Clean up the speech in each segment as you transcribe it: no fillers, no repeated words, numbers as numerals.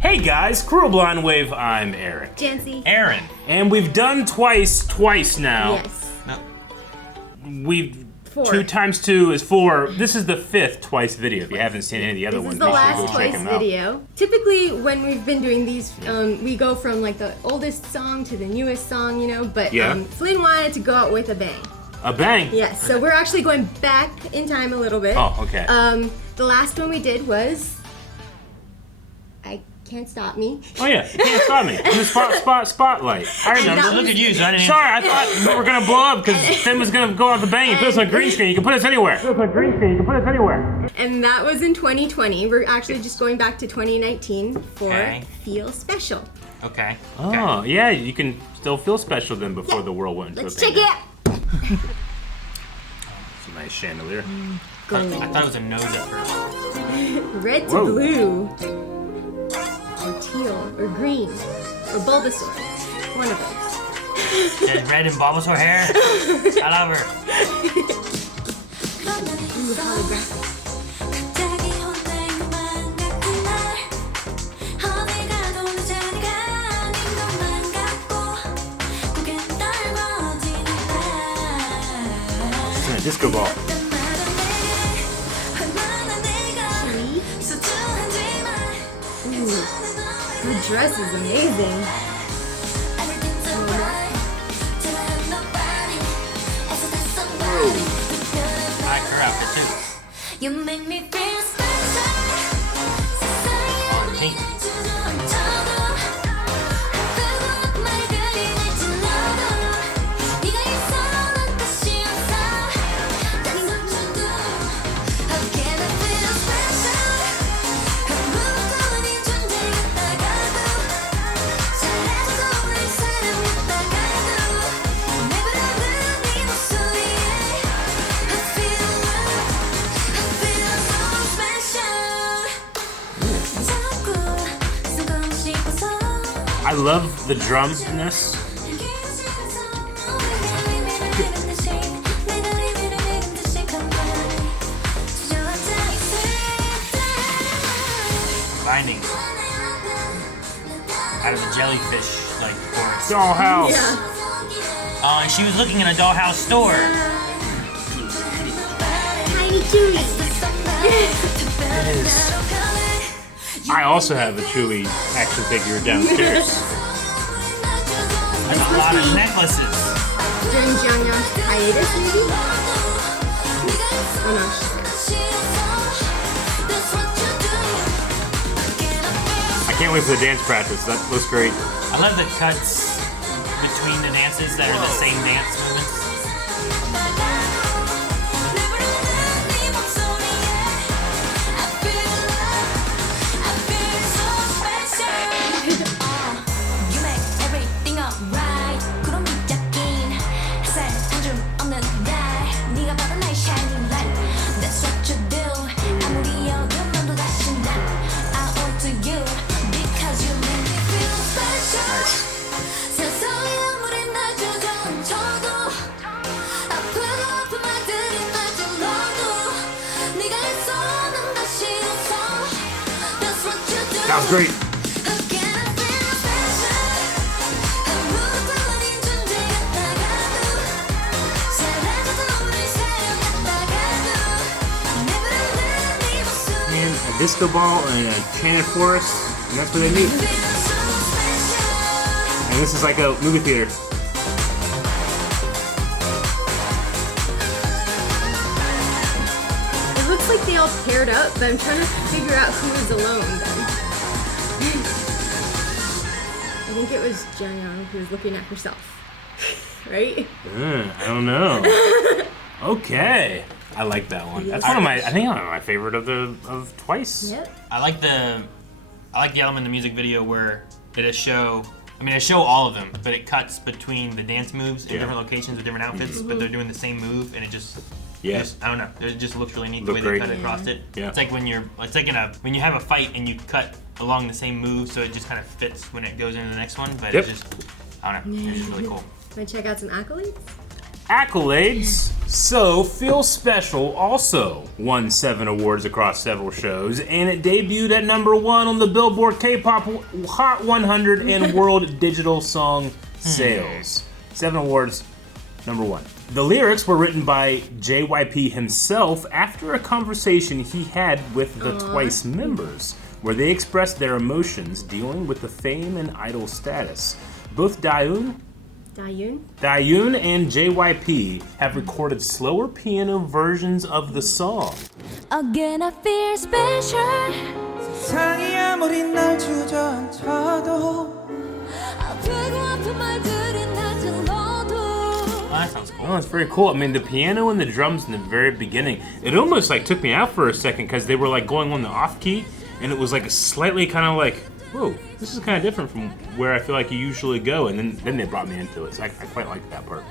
Hey guys, Choreo Blind Wave, I'm Aaron. Janci Aaron. And we've done twice now. Yes. No. We've 4. 2 times 2 is 4. This is the 5th twice video. If you haven't seen any of the other This ones, is the make sure last you go check twice them out. video. Typically, when we've been doing these, we go from like the oldest song to the newest song, you know. But Flynn wanted to go out with a bang. A bang. Yes. So we're actually going back in time a little bit. Oh, okay. The last one we did was I Can't Stop Me. Oh yeah, you can't stop me. The spotlight. I remember. that Look at you, so I didn't Sorry, I thought we were gonna blow up because Tim was gonna go off the bang and put us on green screen. You can put us anywhere. And that was in 2020. We're actually just going back to 2019 for Okay. Feel Special. Okay. Oh yeah, you can still feel special then before the world went into Let's a check pandemic. it out. It's a nice chandelier. I thought it was a nose at first. Red to Whoa. blue, or teal, or green, or Bulbasaur. One of those. There's red and Bulbasaur hair. I love her. Ooh, holographic. It's a disco ball. Ooh, her dress is amazing. I like her outfit too. You make me feel special. Oh, pink. I love the drums in this. Binding. Out of a jellyfish, like, forest. Dollhouse. Yeah. Oh, and she was looking in a dollhouse store. Tiny Chewy. It is. I also have a Chewy action figure downstairs. There's a lot of necklaces. During Jonghyun's hiatus, maybe? Oh no. I can't wait for the dance practice. That looks great. I love the cuts between the dances that are the same dance movements. That was great. And a disco ball and a enchanted forest, and that's what they need. And this is like a movie theater. It looks like they all paired up, but I'm trying to figure out who is alone then. I think it was Jihyo who was looking at herself. Right? I don't know. Okay. I like that one. That's one of my, I think one of my favorite of twice. Yep. I like the element in the music video where it show all of them, but it cuts between the dance moves in different locations with different outfits, but they're doing the same move, and it just I don't know. It just looks really neat the way they cut across it. Yeah. It's like when you have a fight and you cut along the same move, so it just kind of fits when it goes into the next one. But it's just, I don't know. It's just really cool. Want to check out some accolades? Accolades. So, Feel Special also won 7 awards across several shows, and it debuted at #1 on the Billboard K-pop Hot 100 and World Digital Song Sales. 7 awards, #1. The lyrics were written by JYP himself after a conversation he had with the Twice members, where they expressed their emotions dealing with the fame and idol status. Both Daeun and JYP have recorded slower piano versions of the song. Again I feel special. 세상이 아무리 날 주저앉혀도 아프고 아픈 말들은 낮은 너도. Oh, that sounds cool. Oh, that's very cool. I mean, the piano and the drums in the very beginning, it almost like took me out for a second because they were like going on the off key, and it was like slightly kind of like, whoa, this is kind of different from where I feel like you usually go, and then they brought me into it, so I quite liked that part.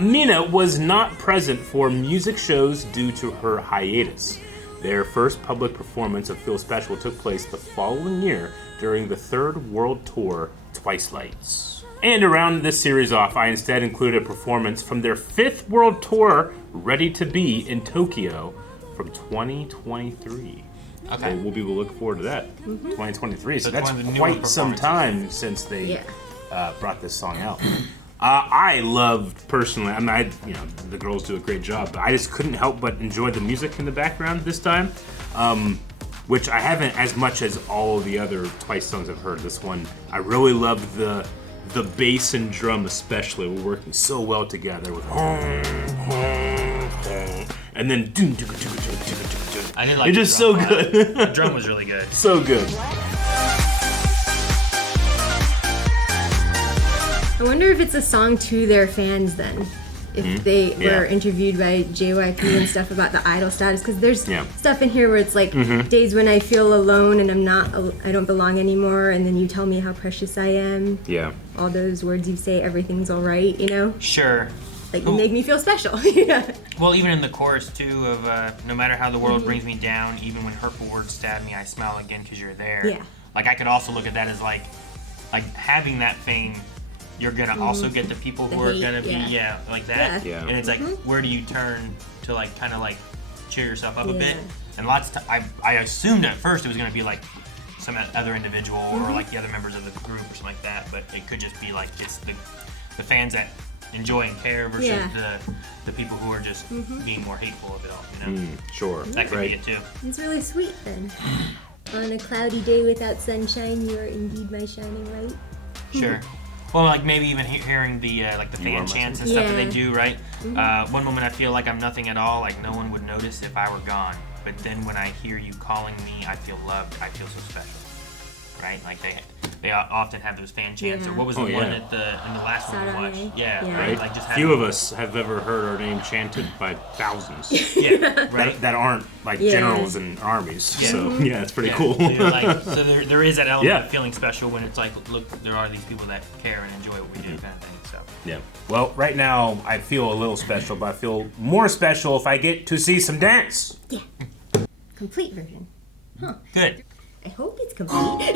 Mina was not present for music shows due to her hiatus. Their first public performance of Feel Special took place the following year during the 3rd World Tour, Twice Lights. And to round this series off, I instead included a performance from their 5th World Tour, Ready to Be, in Tokyo from 2023. Okay. So we'll be looking forward to that. 2023. So that's one of the newer quite some time since they brought this song out. I loved personally. I mean, the girls do a great job, but I just couldn't help but enjoy the music in the background this time, which I haven't as much as all the other Twice songs I've heard. This one, I really loved the bass and drum especially were working so well together with and then I did like it's the just so drum. good. The drum was really good. So good. I wonder if it's a song to their fans then. If they were interviewed by JYP and stuff about the idol status, because there's stuff in here where it's like days when I feel alone and I don't belong anymore, and then you tell me how precious I am. Yeah. All those words you say, everything's all right, you know? Sure. Like you make me feel special. Yeah. Well, even in the chorus too of no matter how the world brings me down, even when hurtful words stab me, I smile again because you're there. Yeah. Like I could also look at that as like having that fame, you're gonna also get the people who are gonna be like that. Yeah. And it's like where do you turn to like kind of like cheer yourself up a bit? And lots of I assumed at first it was gonna be like some other individual or like the other members of the group or something like that, but it could just be like it's the fans that enjoy and care versus the people who are just being more hateful of it all, you know? Sure. That could be it too. It's really sweet then. On a cloudy day without sunshine, you are indeed my shining light. Sure. Well, like maybe even hearing the like the fan chants and stuff that they do, right? One moment I feel like I'm nothing at all, like no one would notice if I were gone. But then when I hear you calling me, I feel loved. I feel so special, right? Like they often have those fan chants. Or what was the one at in the last one we watched? Yeah, right. Like just few of us have ever heard our name chanted by thousands. Right. That aren't like generals and armies. Yeah. So it's pretty cool. You know, like, so there is that element of feeling special when it's like, look, there are these people that care and enjoy what we do, kind of thing. So yeah. Well, right now I feel a little special, but I feel more special if I get to see some dance. Yeah. Complete version. Huh. Good. I hope it's complete.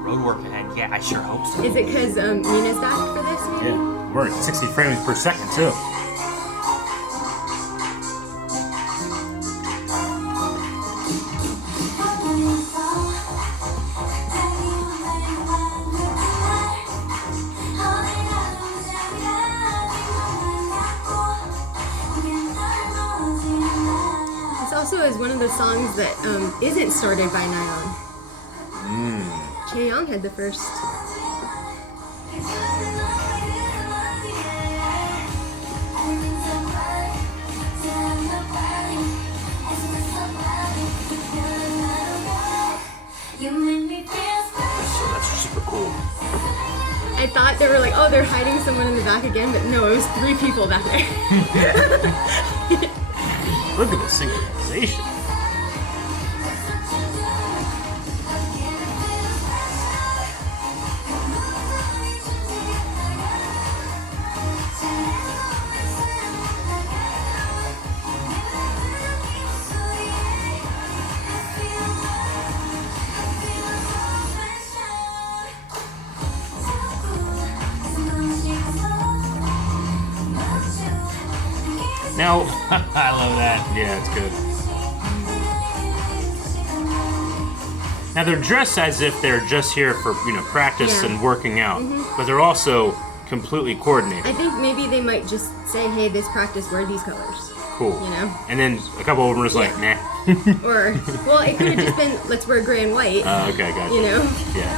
Road work ahead. Yeah, I sure hope so. Is it because Mina's back for this? Maybe? Yeah. We're at 60 frames per second too. This also is one of the songs that isn't started by Nayeon. Chaeyoung had the first. That's super cool. I thought they were like, oh, they're hiding someone in the back again, but no, it was 3 people back there. Look at the synchronization. Now, I love that. yeah, it's good. Now they're dressed as if they're just here for practice and working out, but they're also completely coordinated. I think maybe they might just say, hey, this practice, wear these colors. Cool. You know? And then a couple of them are just like, nah. Or, well, it could have just been, let's wear gray and white. Okay, gotcha. You know? Yeah.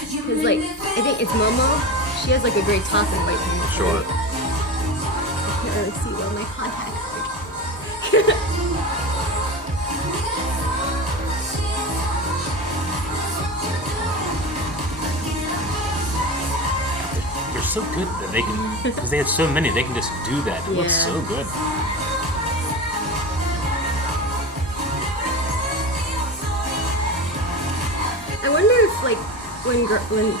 Because, like, I think it's Momo. She has, like, a gray top and white pants. Sure. I can't really see well my contacts. They're so good that they can, because they have so many, they can just do that. It looks so good. I wonder if, like, when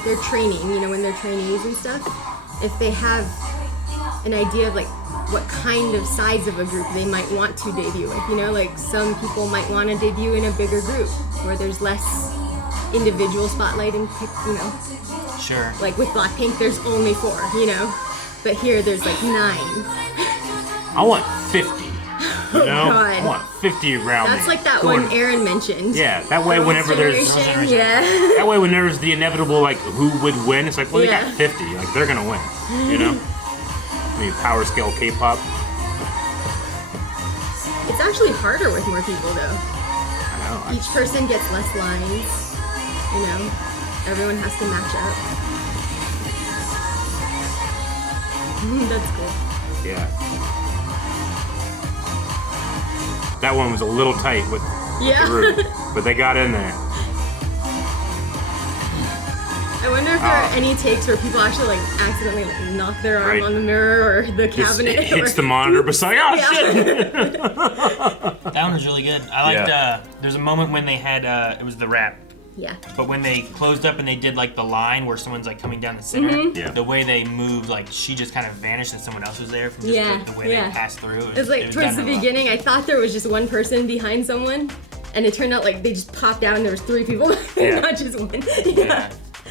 they're training, when they're trainees and stuff, if they have an idea of, like, what kind of size of a group they might want to debut with. Like, some people might want to debut in a bigger group where there's less individual spotlight and, Sure. like with Blackpink, there's only 4, but here there's like 9. I want 50. God. I want 50 around That's me. like that one Aaron mentioned. Yeah, that way whenever there's Yeah. that way when there's the inevitable like who would win, it's like, well, they got 50, like they're gonna win. I mean, power scale K-pop. It's actually harder with more people though. I know. Each person gets less lines. Everyone has to match up. That's cool. Yeah. That one was a little tight with the group, but they got in there. I wonder if there are any takes where people actually like accidentally knock their arm on the mirror or the cabinet. It hits the monitor beside. Oh shit! That one was really good. I liked. There's a moment when they had. It was the rap. Yeah. But when they closed up and they did like the line where someone's like coming down the center, the way they moved, like she just kind of vanished and someone else was there from just the way they passed through. It was like towards the beginning, I thought there was just one person behind someone, and it turned out like they just popped out and there was 3 people, not just one.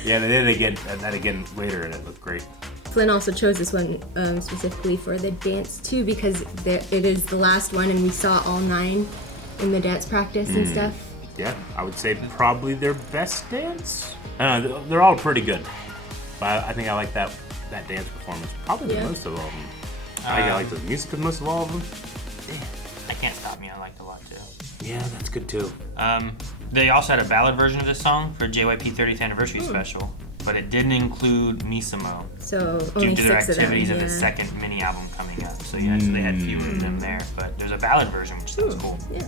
Yeah, they did that again later, and it looked great. Flynn also chose this one specifically for the dance too because it is the last one, and we saw all 9 in the dance practice and stuff. Yeah, I would say probably their best dance. They're all pretty good, but I think I like that dance performance probably the most of all of them. I like the music the most of all of them. Damn. I Can't Stop Me I liked a lot too. Yeah, that's good too. They also had a ballad version of this song for JYP 30th anniversary special, but it didn't include Misamo So only due to their 6 of them, activities of the second mini album coming up. So so they had fewer of them there, but there's a ballad version which sounds cool. Yeah.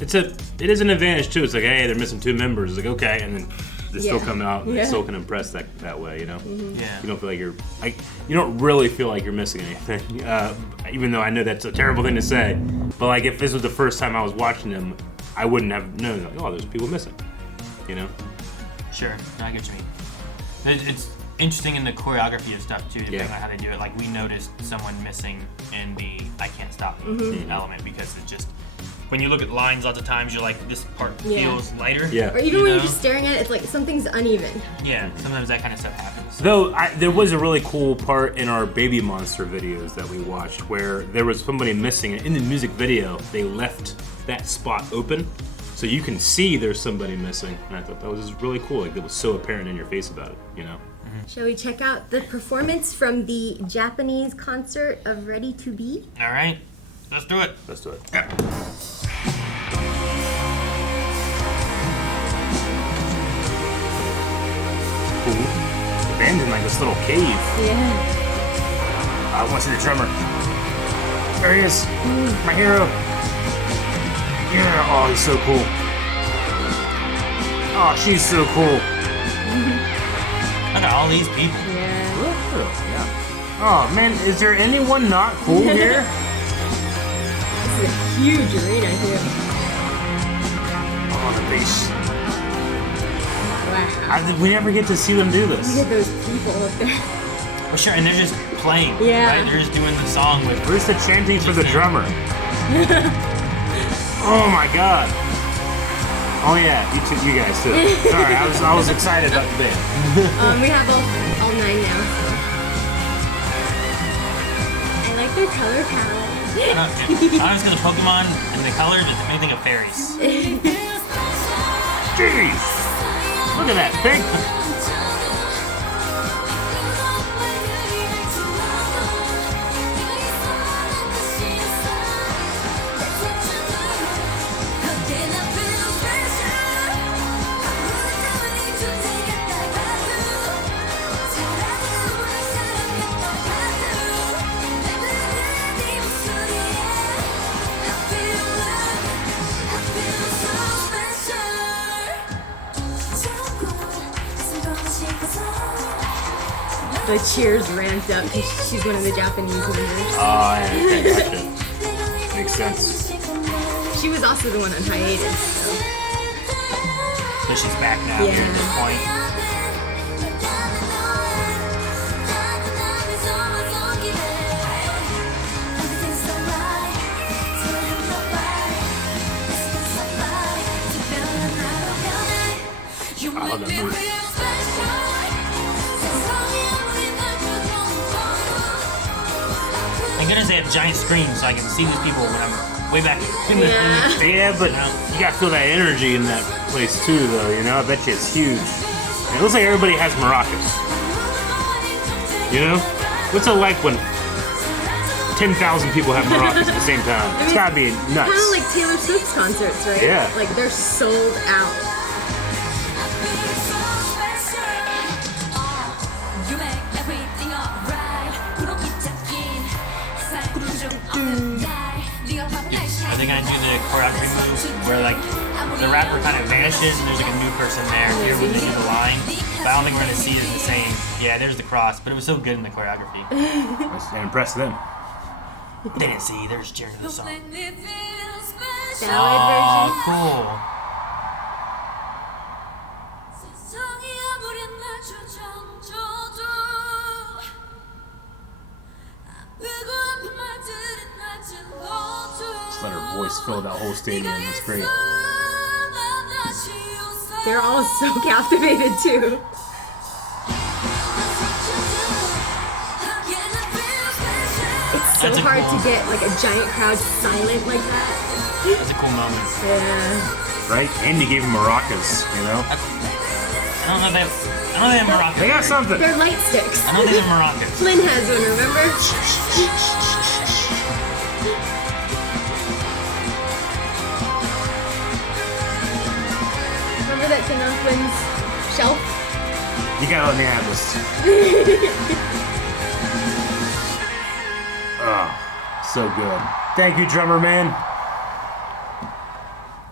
It is an advantage too. It's like, hey, they're missing 2 members. It's like, okay, and then they still come out and they still can impress that way, Yeah. You don't feel like you don't really feel like you're missing anything. Even though I know that's a terrible thing to say, but like if this was the first time I was watching them, I wouldn't have known. Like, oh, there's people missing. Sure, I get what you mean. It's interesting in the choreography of stuff too, depending on how they do it. Like we noticed someone missing in the "I Can't Stop Me" element because it just. When you look at lines, lots of times you're like, this part feels lighter. Yeah. Or even when you're just staring at it, it's like something's uneven. Yeah, sometimes that kind of stuff happens. Though there was a really cool part in our Baby Monster videos that we watched where there was somebody missing, and in the music video they left that spot open, so you can see there's somebody missing. And I thought that was just really cool. Like it was so apparent in your face about it. Shall we check out the performance from the Japanese concert of Ready to Be? All right, let's do it. Let's do it. Cool. The band's in like this little cave. Yeah. I want to see the drummer. There he is. My hero. Yeah. Oh, he's so cool. Oh, she's so cool. Look at all these people. Yeah. Oh man, is there anyone not cool here? This is a huge arena too. Oh, the bass. Wow. We never get to see them do this. Look at those people up there. Well, sure, and they're just playing. Yeah. Right? They're just doing the song with. Where's the chanting for the drummer? Oh my god. Oh yeah, you guys too. Sorry, I was excited about the band. We have all 9 now. So. I like their their color palette. I don't know because of Pokemon and the colors, it's anything of fairies. Jeez! Look at that thing! The cheers ramped up because she's one of the Japanese members. Oh, yeah, okay, gotcha. Makes sense. She was also the one on hiatus. So she's back now here at this point. I love that movie. Thank goodness they have giant screens so I can see these people when I'm way back in the Yeah, but you gotta feel that energy in that place too, though, you know? I bet you it's huge. And it looks like everybody has maracas. You know? What's it like when 10,000 people have maracas at the same time? It's gotta be nuts. Kind of like Taylor Swift's concerts, right? Yeah. Like they're sold out. Are they gonna do the choreography moves where like the rapper kind of vanishes and there's like a new person there here when they do the line? But I don't think we're gonna see it the same. Yeah, there's the cross, but it was so good in the choreography. Let's impress them. They didn't see, they're just cheering to the song. Ballad Oh, version. cool. Just let her voice fill that whole stadium. That's great. They're all so captivated too. It's so That's a hard cool- to get like a giant crowd silent like that. That's a cool moment. Yeah. Right? And you gave them maracas, you know? I don't know if they have maracas. They got something. They're light sticks. I don't think they have maracas. Flynn has one, remember? Remember that thing on Flynn's shelf? You gotta let me have this. Oh, so good. Thank you, drummer man.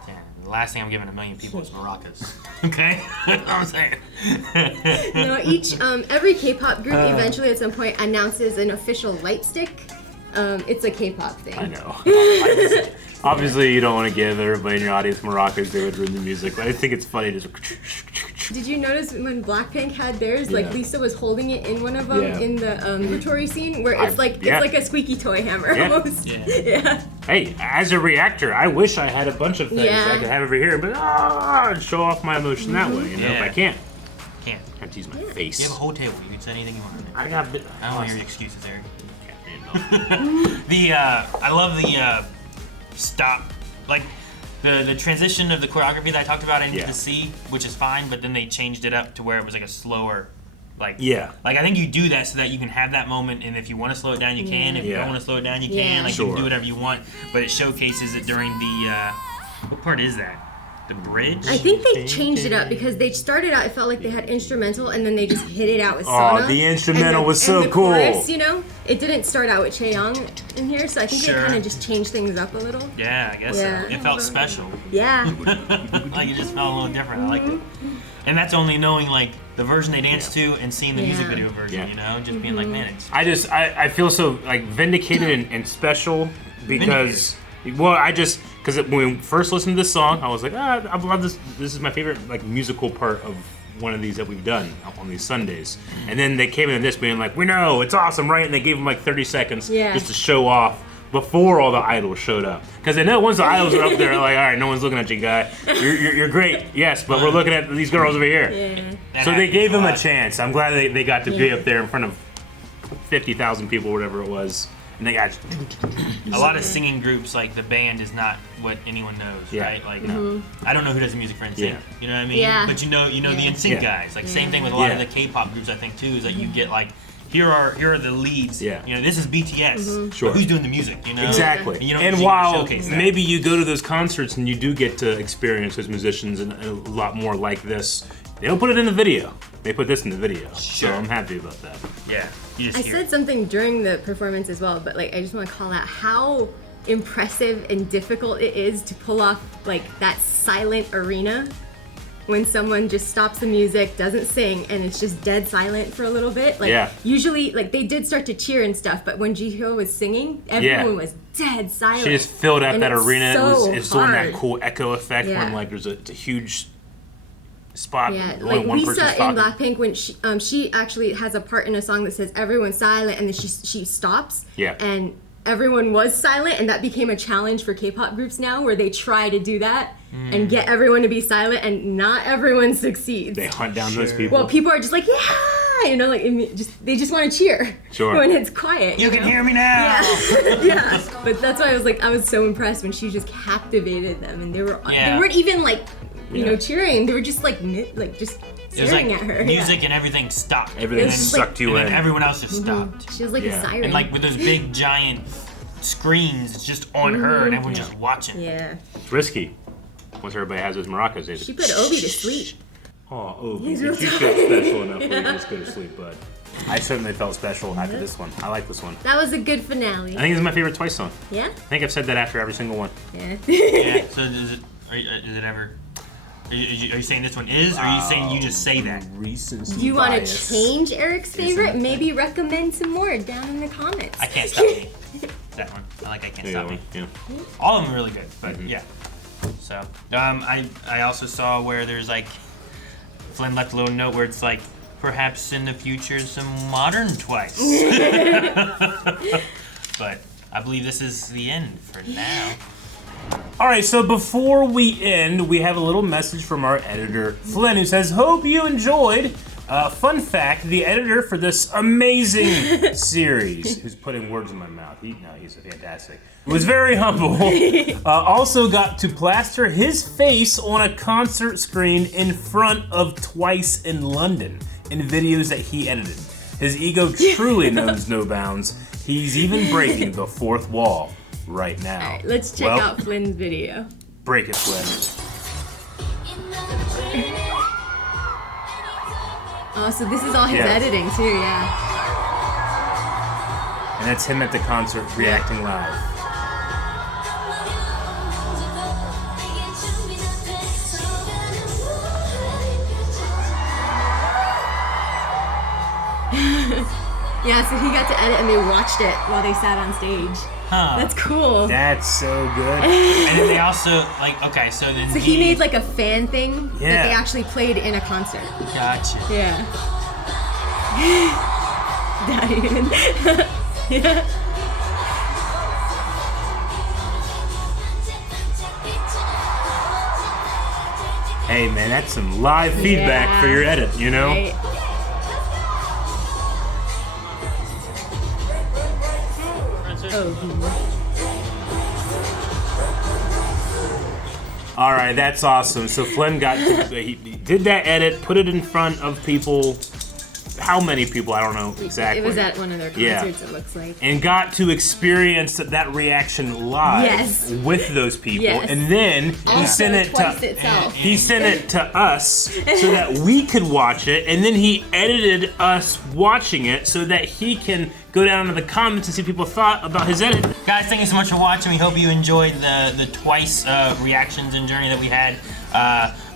Yeah, the last thing I'm giving a million people is maracas. Okay? That's what I'm saying. Every K-pop group eventually at some point announces an official light stick. It's a K-pop thing. I know. Obviously, you don't want to give everybody in your audience maracas. They would ruin the music. But I think it's funny. Just. Did you notice when Blackpink had theirs? Yeah. Like Lisa was holding it in one of them Yeah. in the Rutori scene, where it's like yeah. it's like a squeaky toy hammer Yeah. almost. Yeah. Yeah. Hey, as a reactor, I wish I had a bunch of things Yeah. I could have over here, but and show off my emotion that way. You know, Yeah. but I can't. Can't. I have to use my You have a face. whole table. You can say anything you want on it. I got. I don't want your excuses, Eric. Yeah. I love the stop, like the transition of the choreography that I talked about. I needed to see, which is fine, but then they changed it up to where it was like a slower, like Like I think you do that so that you can have that moment, and if you want to slow it down, you can. If you don't want to slow it down, you can. Like you can do whatever you want, but it showcases it during the. What part is that? The bridge? I think they changed it up because they started out. It felt like they had instrumental, and then they just hit it out with Sana. Oh, the instrumental was so and the cool. Chorus, you know, it didn't start out with Chaeyoung in here, so I think they kind of just changed things up a little. Yeah, I guess so. It felt special. Yeah. Like it just felt a little different. I liked it. And that's only knowing like the version they danced to and seeing the music video version, you know, just being like, man, it's I feel so like vindicated and special because because when we first listened to this song, I was like, I love this. This is my favorite like musical part of one of these that we've done on these Sundays. And then they came in this being like, we know it's awesome, right? And they gave them like 30 seconds just to show off before all the idols showed up. Because they know once the idols are up there, like, all right, no one's looking at you, guy. You're great, yes, but we're looking at these girls over here. Yeah. So they gave them a chance. I'm glad they got to be up there in front of 50,000 people, whatever it was, And they got a lot of singing groups, like the band is not what anyone knows, right? Like, I don't know who does the music for NSYNC. Yeah. You know what I mean? Yeah. But you know the NSYNC guys. Like same thing with a lot of the K-pop groups. I think too is that you get like here are the leads. Yeah. You know, this is BTS. Sure. But who's doing the music? You know. Exactly. And, you don't and usually while showcase that. maybe you go to those concerts and you do get to experience those musicians and a lot more like this, they don't put it in the video. They put this in the video. Sure. So I'm happy about that. Yeah. You just I hear said it. something during the performance as well, but like I just want to call out how impressive and difficult it is to pull off like that silent arena when someone just stops the music, doesn't sing, and it's just dead silent for a little bit. Like usually like they did start to cheer and stuff, but when Jihyo was singing, everyone was dead silent. She just filled out And that it's arena. so It's doing that hard. cool echo effect when Yeah. like there's a huge spot. Yeah, only like one Lisa person's in talking. Blackpink when she actually has a part in a song that says everyone's silent and then she stops. Yeah. And everyone was silent, and that became a challenge for K-pop groups now, where they try to do that and get everyone to be silent, and not everyone succeeds. They hunt down those people. Well, people are just like, yeah, you know, like they just want to cheer. Sure. When it's quiet. You can hear me now. Yeah. Yeah. But that's why I was so impressed when she just captivated them, and they weren't even like, you know, cheering. They were just like just It was staring like at her. music and everything stopped. Everything It's sucked you and in. then everyone else just stopped. She was like a siren. And like with those big giant screens, it's just on her and everyone's just watching. Yeah. It's risky. Once everybody has those maracas, they She put Obi to sleep. Oh, Obi, He's if real you feel special enough, yeah. Just go to sleep, bud. I certainly felt special after this one. I like this one. That was a good finale. I think this is my favorite Twice song. Yeah? I think I've said that after every single one. Yeah. Yeah. So is it ever? Are you saying this one is, or are you saying you just say that? Recency Do you want to bias. change Eric's favorite? Isn't it? Maybe recommend some more down in the comments. I Can't Stop Me. That one. I Can't Stop Me. Yeah. All of them are really good, but yeah. So I also saw where there's like Flynn left a little note where it's like perhaps in the future some modern Twice. But I believe this is the end for now. All right, so before we end, we have a little message from our editor, Flynn, who says, hope you enjoyed. Fun fact, the editor for this amazing series, who's putting words in my mouth, he's fantastic, was very humble, also got to plaster his face on a concert screen in front of Twice in London in videos that he edited. His ego truly knows no bounds. He's even breaking the fourth wall right now. All right, let's check out Flynn's video. Break it, Flynn. Oh, so this is all his editing too, yeah. And that's him at the concert reacting live. Yeah, so he got to edit and they watched it while they sat on stage. Huh. That's cool. That's so good. And then they also like so then So he made like a fan thing that Yeah. they actually played in a concert. Gotcha. Yeah. Diane. Yeah. Hey man, that's some live feedback for your edit, you know? Right. All right, that's awesome. So Flynn he did that edit, put it in front of people. How many people? I don't know exactly. It was at one of their concerts, it looks like. And got to experience that reaction live with those people. Yes. And then he sent it to us so that we could watch it. And then he edited us watching it so that he can go down into the comments and see what people thought about his edit. Guys, thank you so much for watching. We hope you enjoyed the Twice reactions and journey that we had.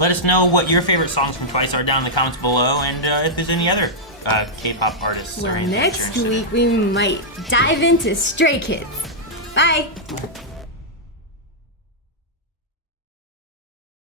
Let us know what your favorite songs from Twice are down in the comments below, and if there's any other K-pop artists. Well, or anything next you're interested in. week we might dive into Stray Kids. Bye.